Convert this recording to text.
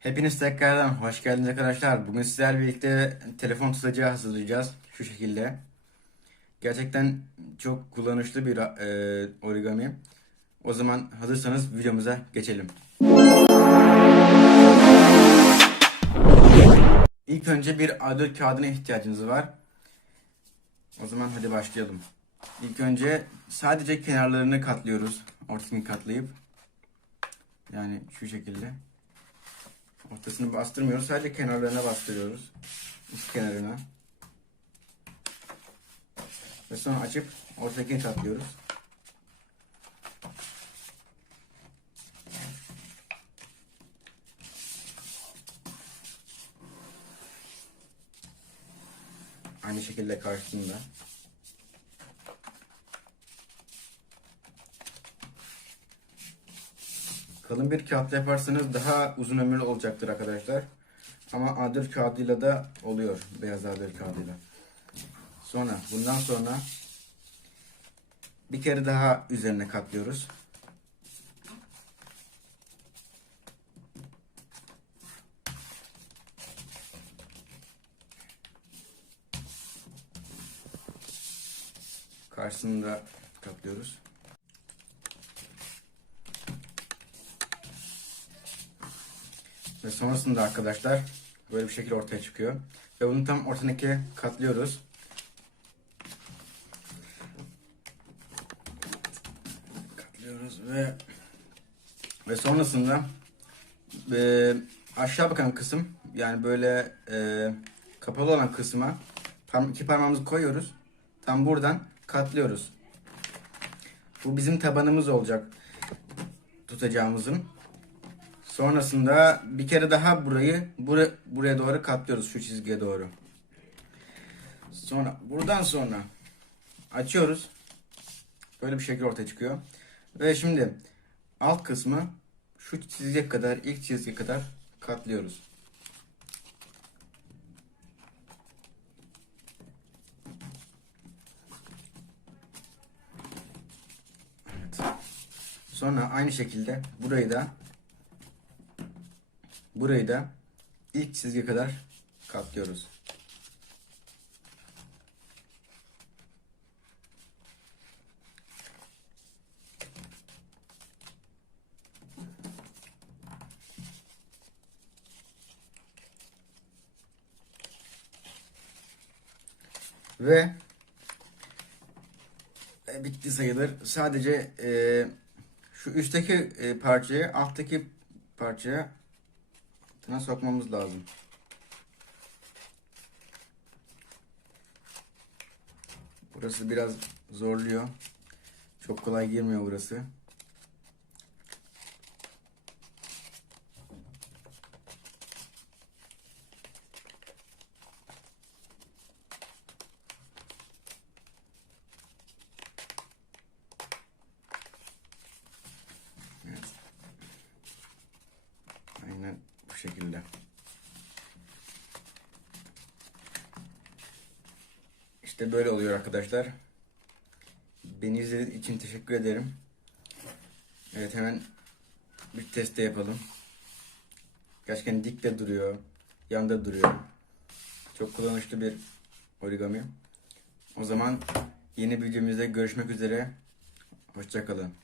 Hepiniz tekrardan hoş geldiniz arkadaşlar. Bugün sizlerle birlikte telefon tutacağı hazırlayacağız. Şu şekilde. Gerçekten çok kullanışlı bir e, origami. O zaman hazırsanız videomuza geçelim. İlk önce bir A4 kağıdına ihtiyacınız var. O zaman hadi başlayalım. İlk önce sadece kenarlarını katlıyoruz. Ortasını katlayıp. Yani şu şekilde. Ortasını bastırmıyoruz. Sadece kenarlarına bastırıyoruz. Üst kenarına. Ve sonra açıp ortadakini katlıyoruz. Aynı şekilde karşısında. Kalın bir kağıt yaparsanız daha uzun ömürlü olacaktır arkadaşlar. Ama A4 kağıdıyla da oluyor. Beyaz A4 kağıdıyla. Sonra bundan sonra bir kere daha üzerine katlıyoruz. Karşısını da katlıyoruz. Ve sonrasında arkadaşlar böyle bir şekil ortaya çıkıyor. Ve bunu tam ortadaki katlıyoruz. Katlıyoruz ve ve sonrasında e, aşağı bakan kısım yani böyle e, kapalı olan kısma parma, iki parmağımızı koyuyoruz. Tam buradan katlıyoruz. Bu bizim tabanımız olacak tutacağımızın. Sonrasında bir kere daha burayı bura, buraya doğru katlıyoruz şu çizgiye doğru. Sonra buradan sonra açıyoruz. Böyle bir şekil ortaya çıkıyor. Ve şimdi alt kısmı şu çizgiye kadar ilk çizgiye kadar katlıyoruz. Evet. Sonra aynı şekilde burayı da Burayı da ilk çizgi kadar katlıyoruz. Ve e, bitti sayılır. Sadece e, şu üstteki e, parçayı alttaki parçaya altına sokmamız lazım. Burası biraz zorluyor. Çok kolay girmiyor burası. Evet. Aynen bu şekilde. İşte böyle oluyor arkadaşlar. Beni izlediğiniz için teşekkür ederim. Evet hemen bir test de yapalım. Gerçekten dik de duruyor. Yanda duruyor. Çok kullanışlı bir origami. O zaman yeni videomuzda görüşmek üzere. Hoşçakalın.